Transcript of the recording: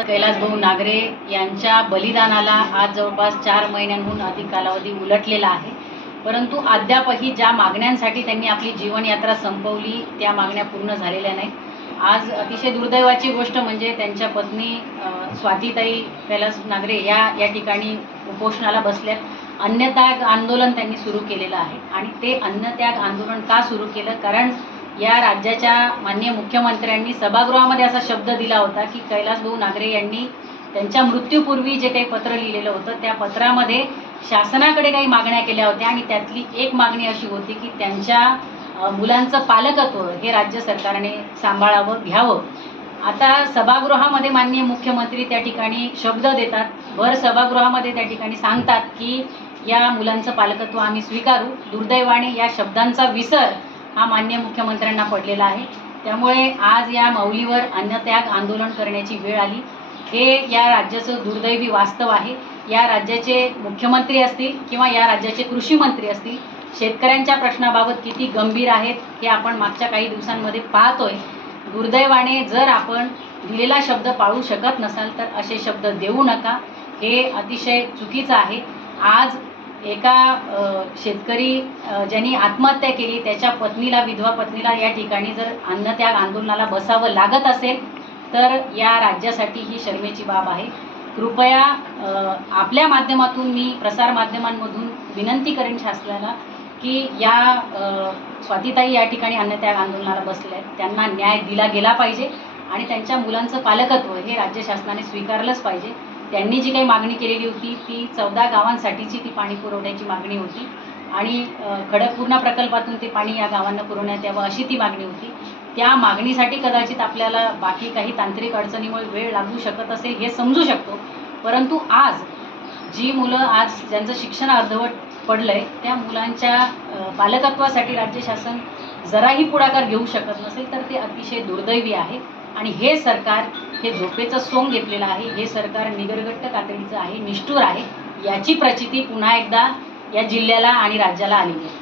दिवस कैलासभाऊ नागरे यांच्या बलिदानाला आज जवळपास 4 महिन्यांहून अधिक कालावधी उलटलेला आहे. परंतु अद्यापही ज्या मागण्यांसाठी त्यांनी आपली जीवनयात्रा संपवली त्या मागण्या पूर्ण झालेल्या नाहीत. आज अतिशय दुर्दैवाची गोष्ट म्हणजे त्यांच्या पत्नी स्वातीताई कैलास नागरे या ठिकाणी उपोषणाला बसल्यात. अन्नत्याग आंदोलन त्यांनी सुरू केलेलं आहे आणि ते अन्नत्याग आंदोलन का सुरू केलं? कारण या राज्याच्या माननीय मुख्यमंत्र्यांनी सभागृहामध्ये असा शब्द दिला होता की कैलासभाऊ नागरे यांनी त्यांच्या मृत्यूपूर्वी जे काही पत्र लिहिलेलं होतं त्या पत्रामध्ये शासनाकडे काही मागण्या केल्या होत्या आणि त्यातली एक मागणी अशी होती की त्यांच्या मुलांचं पालकत्व हे राज्य सरकारने सांभाळावं, घ्यावं. आता सभागृहामध्ये माननीय मुख्यमंत्री त्या ठिकाणी शब्द देतात, भर सभागृहामध्ये त्या ठिकाणी सांगतात की या मुलांचं पालकत्व आम्ही स्वीकारू. दुर्दैवाने या शब्दांचा विसर हा माननीय मुख्यमंत्र्यांना पडलेला आहे. त्यामुळे आज या मौलीवर अन्नत्याग आंदोलन करण्याची वेळ आली. हे या राज्याचं दुर्दैवी वास्तव आहे. या राज्याचे मुख्यमंत्री असतील किंवा या राज्याचे कृषी मंत्री असतील, शेतकऱ्यांच्या प्रश्नाबाबत किती गंभीर आहेत हे आपण मागच्या काही दिवसांमध्ये पाहतोय. दुर्दैवाने जर आपण दिलेला शब्द पाळू शकत नसाल तर असे शब्द देऊ नका. हे अतिशय चुकीचं आहे. आज एका शेतकरी ज्यांनी आत्महत्या केली त्याच्या पत्नीला, विधवा पत्नीला या ठिकाणी जर अन्नत्याग आंदोलनाला बसावं लागत असेल तर या राज्यासाठी ही शरमेची बाब आहे. कृपया आपल्या माध्यमातून मी प्रसार माध्यमांमधून विनंती करेन शासनाला की या स्वातीताई या ठिकाणी अन्नत्याग आंदोलनाला बसल्या आहेत, त्यांना न्याय दिला गेला पाहिजे आणि त्यांच्या मुलांचं पालकत्व हे राज्य शासनाने स्वीकारलंच पाहिजे. त्यांनी जी काही मागणी केलेली होती ती 14 गावांसाठीची ती पाणी पुरवठ्याची मागणी होती आणि खडकपूर्णा प्रकल्पातून ते पाणी या गावांना पुरवण्यात यावं अशी ती मागणी होती. त्या मागणीसाठी कदाचित आपल्याला बाकी काही तांत्रिक अडचणीमुळे वेळ लागू शकत असेल हे समजू शकतो. परंतु आज जी मुलं आज ज्यांचं शिक्षण अर्धवट पडलं आहे त्या मुलांच्या पालकत्वासाठी राज्य शासन जराही पुढाकार घेऊ शकत नसेल तर ते अतिशय दुर्दैवी आहे. आणि हे सरकार हे झोपेचं सोंग घेतलेलं आहे. हे सरकार निगरगट्ट तातडीचं आहे, निष्ठुर आहे. याची प्रचिती पुन्हा एकदा या जिल्ह्याला आणि राज्याला आलेली आहे.